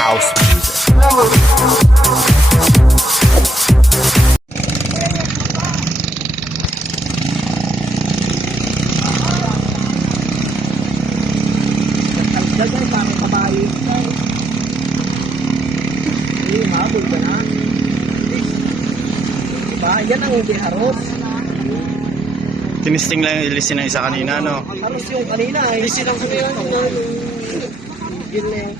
House music. Dagay pa ang kabayo. Hindi, mabog ka na. Diba? Yan ang hindi haros. Tinisting lang yung ilisin ng isa kanina, no? Haros yung kanina. Ilisin ang kanina. Gil na yun.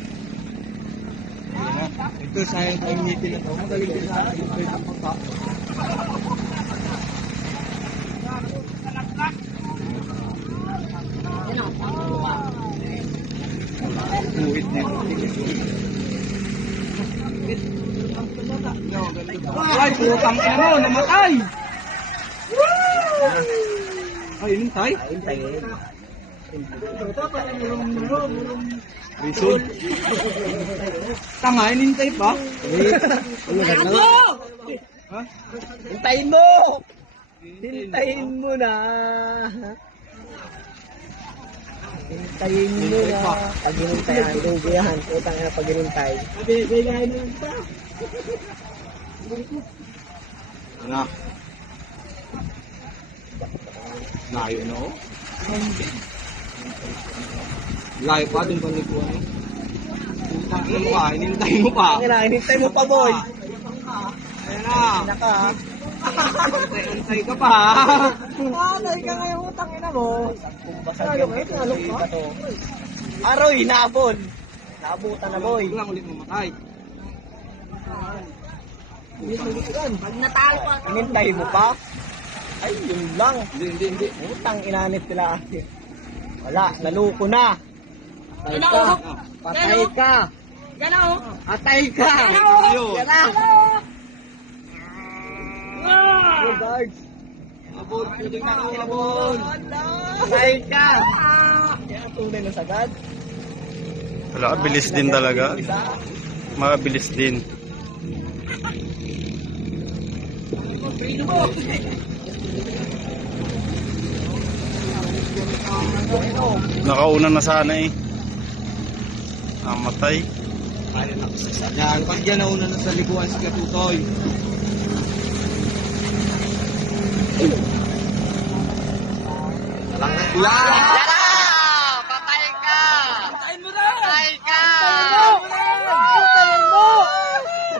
Ito sayang painitin na ito. Magaling din sa akin. Ito yung pagka. Buhit na ito. Ay, putang ina mo, namatay! Ay, inintay? Inintay. Result. Tanga, inintay pa? Ano? Ha? Hintayin mo! Hintayin mo na! Hintayin mo na! Pag hinintayan, lugi yan. Putang ina pag hinintay. Bigayin mo lang pa! Ano? Layo no? Layo pa dun pa ni Kuya. Putang ina mo ka, hinintay mo pa. Hinintay mo pa, boy. Ayan na. Naka. Hintay ka pa. Hintay ka ngayon, utang ina mo. Lalo kayo, tinalok ka. Aroy, naabon. Naabutan na, boy. Ito lang ulit mamatay. Pag natalo ka. Hinintay mo pa? Ay, yun lang. Hindi. Utang inanit nila. Wala, naluko na. Patay ka. Patay ka. Gano? Patay ka. Gano? Hello, guards. Abol, pwedeng nakakabol. Patay ka. Kaya tunay na sagad. Wala, bilis din talaga. Mabilis din. Nakauna na sana eh. Namatay. Yan, pag yan nauna na sa liguan si Katutoy. Walang ulan! Yara! Patay ka! Patayin mo na! Patay ka! Hintayin mo!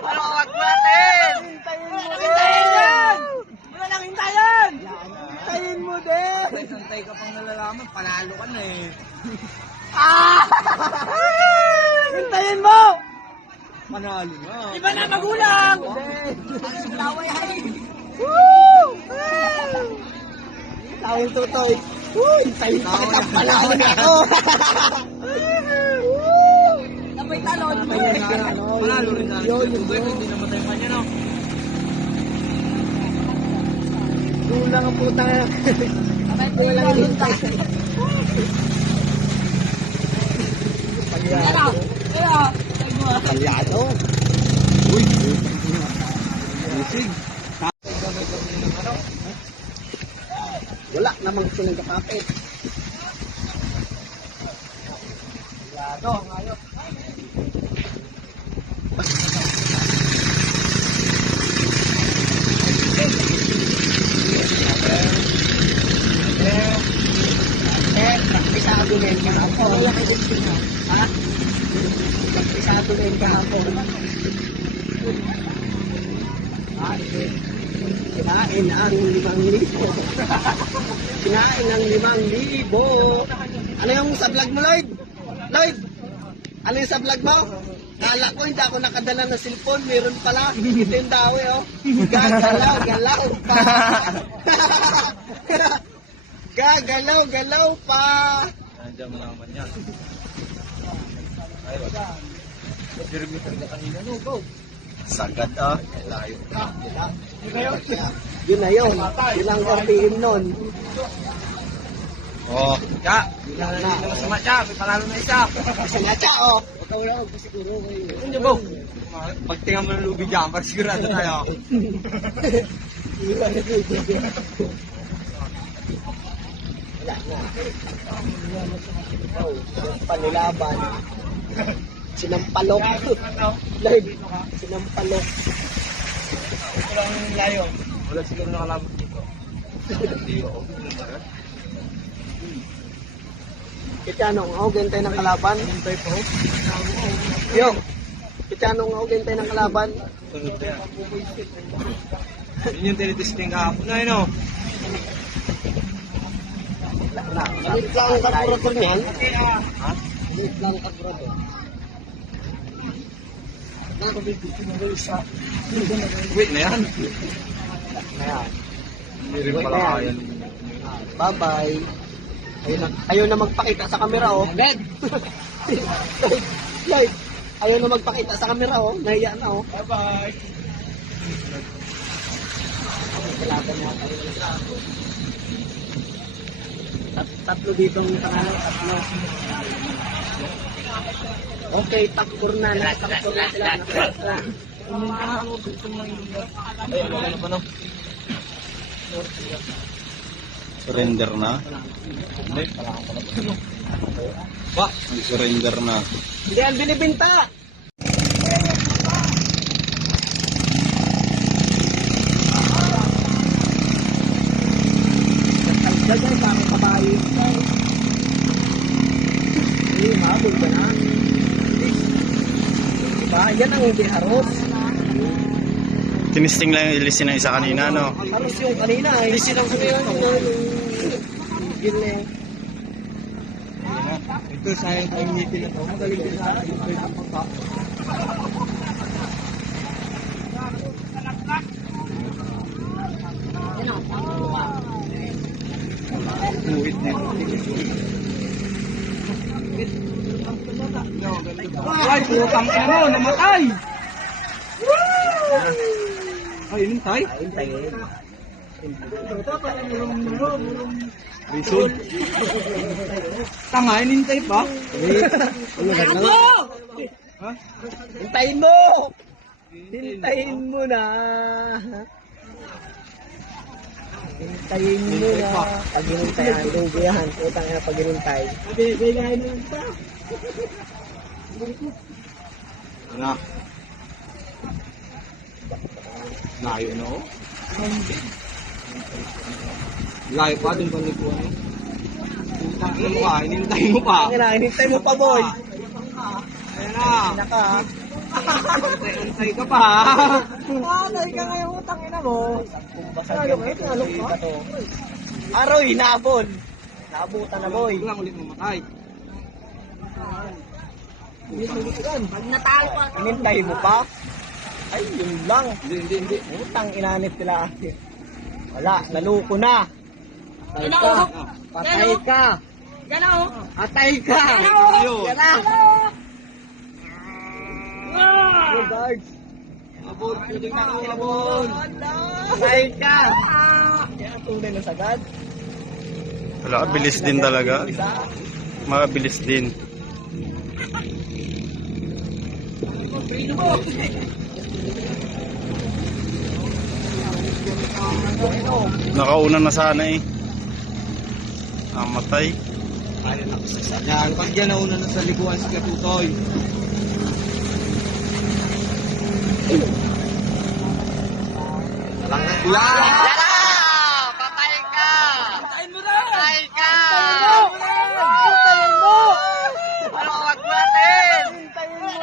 Ano ka magbuhatin? Hintayin yan! Wala lang hintayin! Hintayin mo din! Santay ka pang nalalaman, panalo ka na eh. Hintayin mo! Panalo na. Iba na magulang! Laway ay! Woo! Laway yung tutoy. Woo! Hintayin pa kita panalo na ako! Napay talon! Panalo rin na. Hindi namatay pa niya, no? Kulang ang puta. Kulang ang hintay. Palyado. Uy. Musig. Wala namang silang kapapit. Palyado. Ngayon. Pisado na yung kahapon. Wala kayo din ha? Pisado na yung kahapon. Kinain ang 5,000. Kinain ang 5,000. Ano yung sa vlog mo, Lloyd? Lloyd? Ano yung sa vlog mo? Kala ko hindi ako nakadala ng cellphone. Meron pala. Ito yung dawi, oh. Gagalaw pa. Gagalaw pa. Nandiyan mo naman yan. Ay, wala. Mag-review ka kanina, no? Go. Sagad ah. Layo. Yun na yun. Yun ang ortihin nun. Oh. Cha, yun na masama cha. May panalo na isa. Masama cha, oh. Ikaw na, siguro. Ano ba? Pag tingnan mo ng lubi dyan, para sigurado tayo. Wala na. Panilaban. Sinampalok. Live. Sinampalok. Walang layo. Wala siguro nakalaban dito. Kityanong ako, gantay ng kalaban. Gantay po. Yo. Kityanong ako, gantay ng kalaban. Sunod na yan. Yun yung tinitesting kahapon na yun o. Malit lang ang karburador niyan. Ha? Malit lang ang karburador. Wait na yan. Wait na yan. Bye-bye. Ayaw na magpakita sa camera, oh. Bed! Live! Ayaw na magpakita sa camera, oh. Nahiya na, oh. Bye-bye! Tatlo dito ang tanalo, tatlo. Okay, takpur na. Takpur na sila. Ay, ano pa, no? Surrender na. Ba? Surrender na. Hindi yan binibinta. Nagtagdagan sa aking kabayo. Hindi, mahabol ka na. Diba? Yan ang hindi haros. Tinisting lang yung ilisin ng isa kanina, no? Haros yung kanina. Ilisin ang kanina. Gil na yun. Ito sayang tayong ngitin na ito. Magaling din sa akin. Ito yung pagka. Buhit na ito. Ay, putang ina mo, namatay! Ay, inintay? Inintay. Result. Tanga, inintay pa? Ano? Ha? Hintayin mo! Hintayin mo na! Hintayin mo na! Pag hinintayan, lugo yan. Putang ina pag hinintay. Bigayin mo lang pa. Ano? Layo na oh. Layo pa dun pa ni Kuya. Putang ina mo ka, hinintay mo pa. Hinintay mo pa, boy. Ayan na. Naka. Antay ka pa. Antay ka ngayon, utang ina mo. Lalo kayo, tinalok pa. Aroy, naabon. Naabutan na, boy. Huwag lang ulit mamatay. Pag natalo ka. Hinintay mo pa? Ay, yun lang. Hindi. Utang inanit nila ate. Wala, naluko na. Patay ka. Patay ka. Yan o. Patay ka. Yan na. Yo, guards. Abon, pwedeng nakakabon. Patay ka. Kaya tunay na sagad. Wala, bilis din talaga. Mabilis din. Nakauna na sana eh. Namatay. Yan, pag yan nauna na sa liguan si Katutoy. Yan! Patay ka! Patayin mo na! Patay ka! Hintayin mo! Ano ka magbuhatin?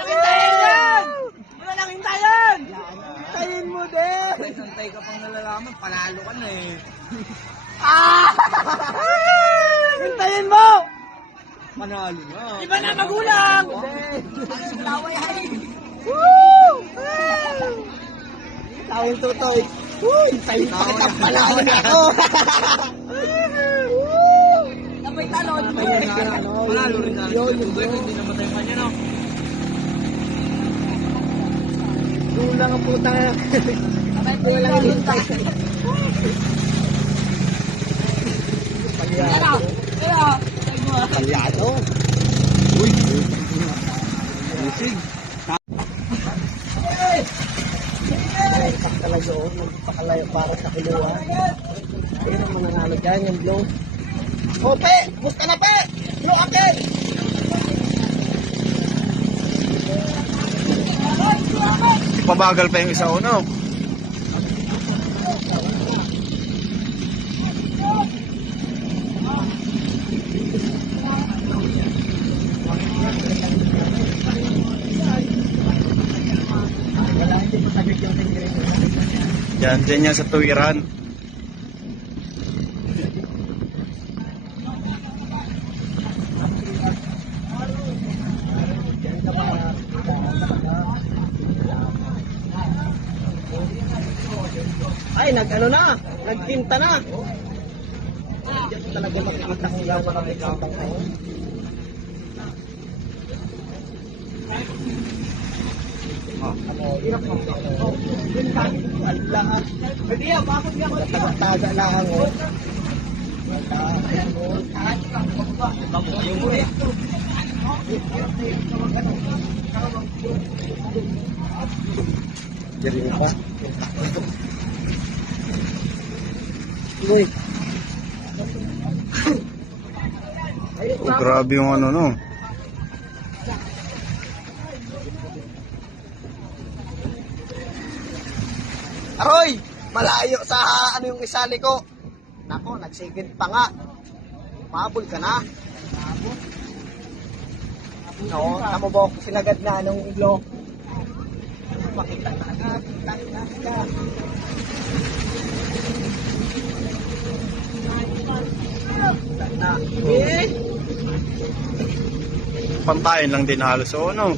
Hintayin yan! Wala lang hintayin! Hintayin mo din! Santay ka pang nalalaman, panalo ka na eh. Hintayin mo! Panalo na. Iba na magulang! Laway ay! Woo! Laway tutoy! Woo! Hintayin pa kita panalo na ako! Napay talon! Panalo rin na. Tutoy, hindi namatay pa niya no? Kulang ang puta. Kulang ang hintay. Palyado. Uy. Musig. Talaga o, magpakalayo para sa kiluan. Ayun ang mananalo dyan, yung blue. O, Pe! Musta na, Pe! Blue akin! Pabagal pa yung isa uno. Yan, dyan yan sa tuwiran. Ay, nag-ano na, nagtinta na. Diyan talaga makikita ko yung mga nagtintang tayo. Hirap mo. Yung bakit ko lahat. Pwede yan, bakit yan? Taga lang o. Yung muli. Jadi apa? Uy. Oh, grabe yung ano no. Aroy! Malayo sa ano yung isali ko. Nako, nagsigid pa nga. Mabul ka na. No, tamo ba ako sinagad na anong iglo? Makita na agad. Pantayin lang din halos o ano.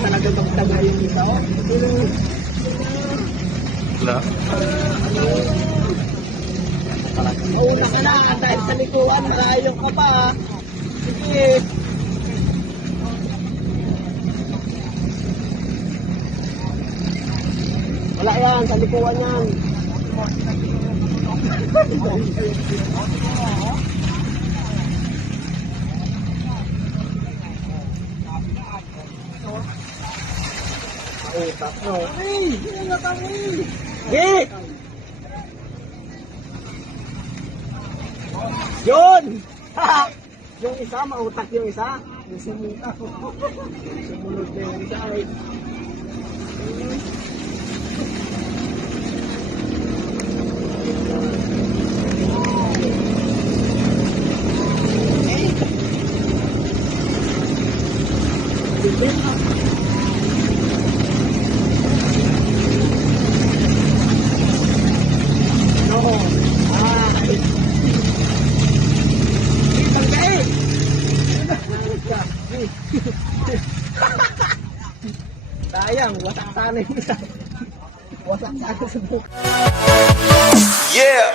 Talagang magtagal yung isa. Wala. Mauna ka na dahil sa likuan, malayo ka pa. Sige. Wala yan, sa likuan yan. Utak no. Hey, ingat ang Git! Yun! Yung isa, mautak yung isa. Yung sumunod. Sumunod na yung isa. Sayang, wasak sana yung isa. Wasak sana sa buka. Yeah.